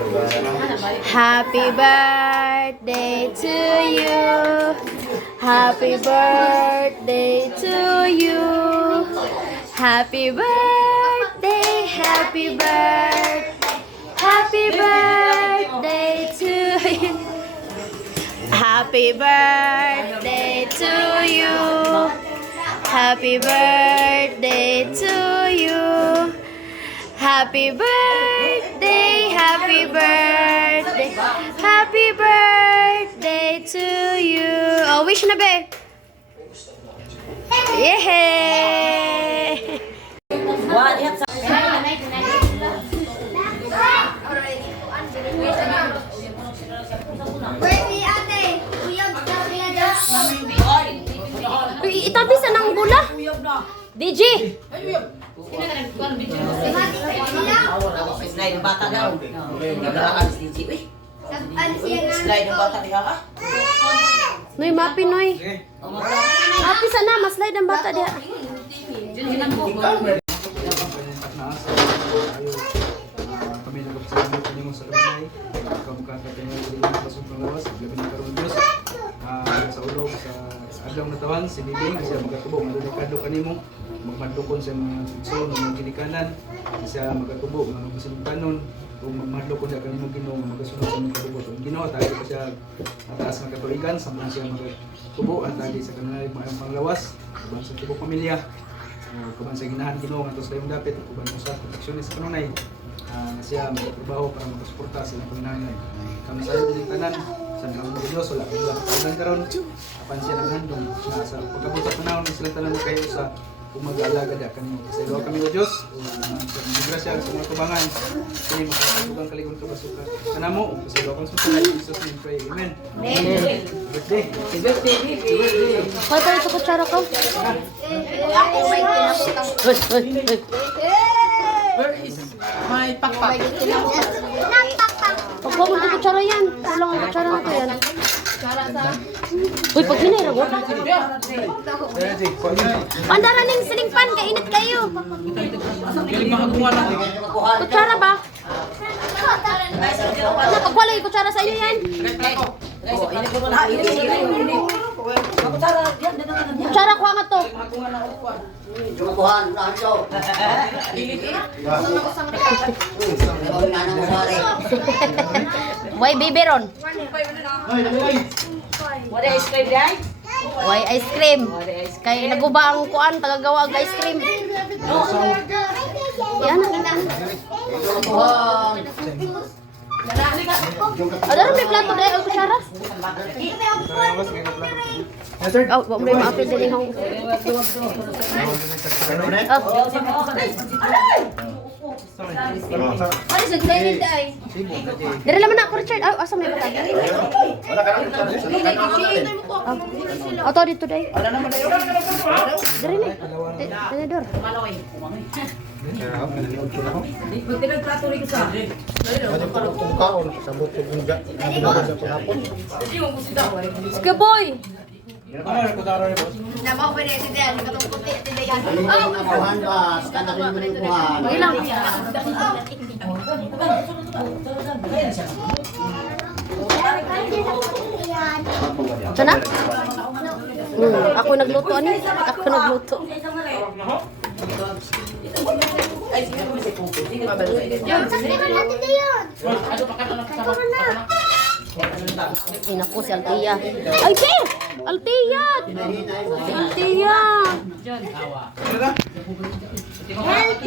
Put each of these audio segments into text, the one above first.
Happy birthday to you. Happy birthday to you. Happy birthday, happy birthday. Happy birthday to you. Happy birthday to you. Happy birthday to you. Happy birthday, happy birthday. Happy birthday to you. Oh, wish na be. Yehey! Itabi sa nang gula. DJ. Slide ng bata daw. Nagalakan si DJ. Slide ng bata diha ka. Noy, mapi noy. Mapi sana, maslide ang bata diha. Kami nagpapasalamat sa inyo sa kamay. Kamukha ka tayo ng pasok ng lawas. Labi ng karoon Diyos. Sa ulog, sa adlaw na tawan, si Bibing, siya magkatubog. Malulikado kanimo. Magmadukon sa mga tutso, mga ginikanan. Siya magkatubog, mga masinutanon. Kung magmadukon na kanimo Ginoo, magasunod sa mga katubog. Ang Ginoo, tayo pa siya mataas ng katuligan. Samang siya magkatubog. Ang tagi sa kanila mga panglawas. Kuban sa tubog pamilya. Kuban sa ginahan Ginoo, ang tos layong dapit. Kuban mo sa proteksyonis sa kanunay. Siya magtrabaho para makasuporta sa ilang panginahanglan. Kami sa iyo tanan sa mga Diyos wala kami lang karon apan siya naghandom na sa pagkabuta panahon ng sila tanan kayo sa kung mag-aalaga da kanimo sa iyo kami o Dios o sa grasya sa mga tubangan kini makatugang kaligon ka basuka kanamo sa iyo kang susunod sa Jesus name pray amen. Birthday. Hoy, pala ito kutsara ko. Where is my pakpak? Pagkuha mo ito kutsara yan. Kulang ang kutsara na ito yan. Uy, pag hinay rago. Pandara ning siningpan, kainit kayo. Kutsara ba? Pagwala yung kutsara sa iyo yan. Kutsara kuha nga to. Why biberon? What is cream day? Why ice cream? Kay naguba ang kuan tagagawa ang ice cream. Yan ang ada rin may plato dahil ang kutsara? Oh, wag mo rin maapit din yung ano sa excited ay? Dari naman na ako, Richard. Asa may batag? Ato dito day. Dari na. Tenedor. Sige boy! Namaw pa rin si Dian, katong puti at Dian. Ilang? Ito na? Ako nagluto ani? Ako nagluto. Ay, naku, si Altia. Ay, Sir! Altia! Altia! Help!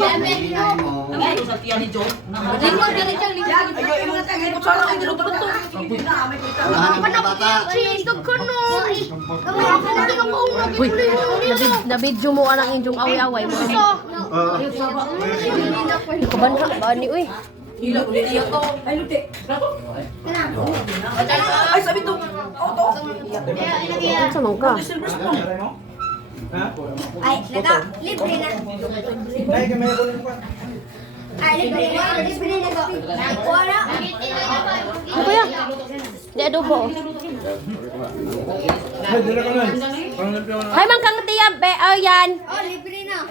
Uy, nabidyo mo ang inyong away-away mo. Kabanha ba ni uy? Ay, luti. Ay, sabi to. Auto. Ano sa mangka? Ay, libre na. Ay, libre na to. Wala. Ano kaya? Di adobo. Hay, mangkang tiyab. Oh, yan. Oh, libre na.